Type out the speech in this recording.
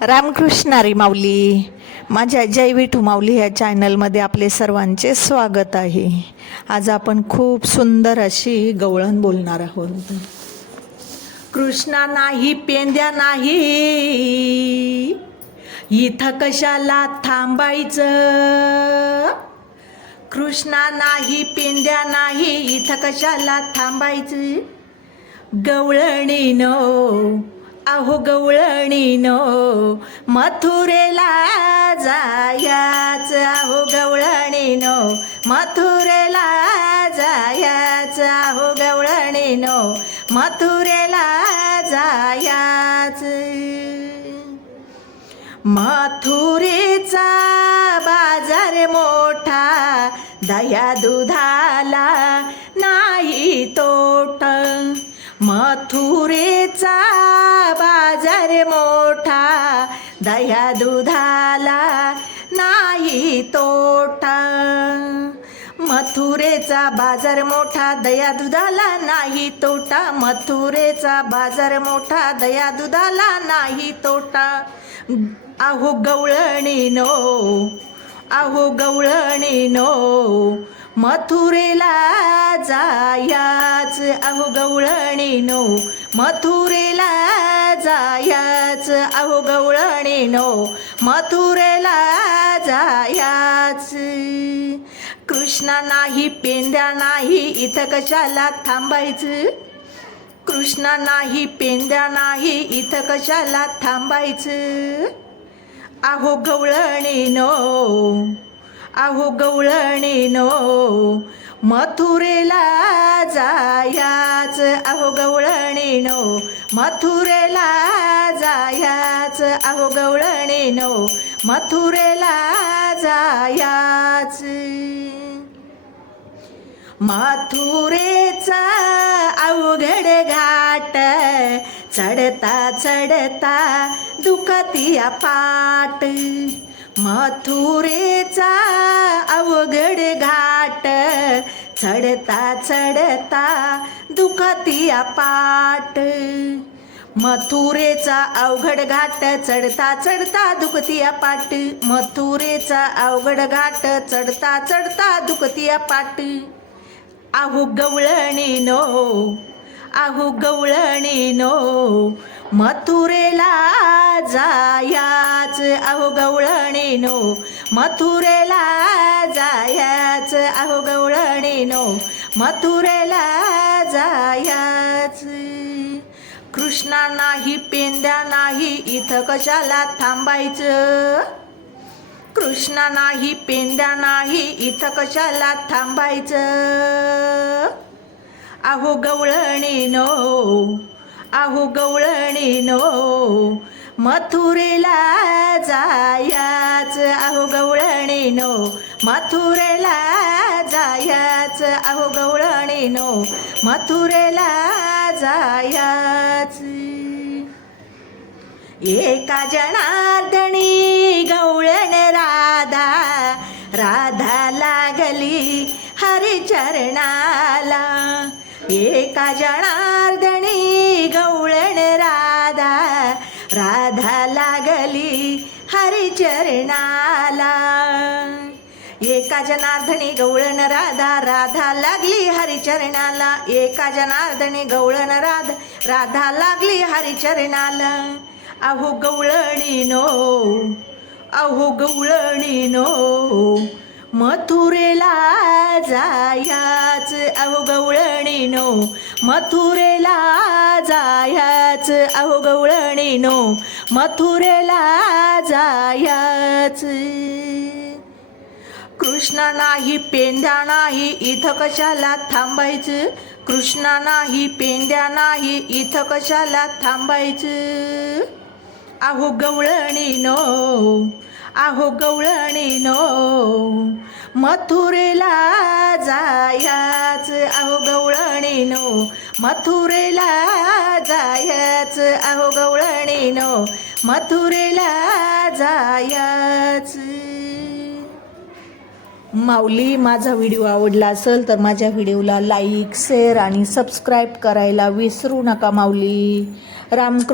रामकृष्णारी माऊली. माझ्या जय विठू माऊली ह्या चॅनलमध्ये आपले सर्वांचे स्वागत आहे. आज आपण खूप सुंदर अशी गवळण बोलणार आहोत. कृष्णा नाही पेंद्या नाही. इथं कशाला थांबायचं? कृष्णा नाही पेंद्या नाही. इथं कशाला थांबायचं? गवळणीनो अहो गवळणीनो मथुरेला जायाच. अहो गवळणीनो मथुरेला जायाच. अहो गवळणीनो मथुरेला जायाच. मथुरेचा बाजार मोठा दया दुधाला नाही तोट. मथुरेचा बाजार मोठा दह्या दुधाला नाही तोटा. मथुरेचा बाजार मोठा दया दुधाला नाही तोटा. मथुरेचा बाजार मोठा दया दुधाला नाही तोटा. अहो गवळणीनो गवळणी गवळणीनो मथुरेला जायाच अहो गवळणीनो मथुरेला जायाच अहो गवळणीनो मथुरेला जायाच. कृष्णा नाही पेंद्या नाही इथं कशाला थांबायचं? कृष्णा नाही पेंद्या नाही इथं कशाला थांबायचं? अहो गवळणीनो अहो गवळणीनो मथुरेला जायाच अहो गवळणीनो. मथुरेला जायाच अहो गवळणीनो. मथुरेला जायाच. मथुरेचा अवघड घाट चढता चढता दुखतिया पाट. मथुरेचा चढता चढता दुखतिया पाट. मथुरेचा अवघड घाट चढता चढता दुखतिया पाट. मथुरेचा अवघड घाट चढता चढता दुखतिया पाट. आहू गवळणीनो आहू गवळणीनो मथुरेला जायाच अहो गवळणीनो. मथुरेला जायाच अहो गवळणीनो. मथुरेला जायाच. कृष्णा नाही पेंद्या नाही इथं कशाला थांबायचं? कृष्णा नाही पेंद्या नाही इथं कशाला थांबायचं? अहो गवळणीनो. अहो गवळणीनो मथुरेला जायाच. अहो गवळणीनो मथुरेला जायाच. अहो गवळणीनो मथुरेला जायाच. एका जनार्दनी गवळण राधा राधा लागली हरिचरणाला. एका जनार्दनी राधा लागली हरिचरणाला. एका जनार्दनी गवळण राधा राधा लागली हरिचरणाला. एका जनार्दनी गवळण राधा राधा लागली हरिचरणाला. अहो गवळणी नो अहो गवळणी नो मथुरेला जायाच. अहो गवळणी नो मथुरेला जायाच अहो गवळणीनो मथुरेला जायाच. कृष्णा नाही पेंद्या नाही इथं कशाला थांबायचं? कृष्णा नाही पेंद्या नाही इथं कशाला थांबायचं? अहो आहो अहो गवळणीनो मथुरेला जायाच. अहो गवळणीनो मथुरेला जायच अहो गवळणीनो मथुरेला जायच. माऊली माझा व्हिडिओ आवडला असेल तर माझ्या व्हिडिओला लाईक शेअर आणि सबस्क्राईब करायला विसरू नका माऊली. रामकृ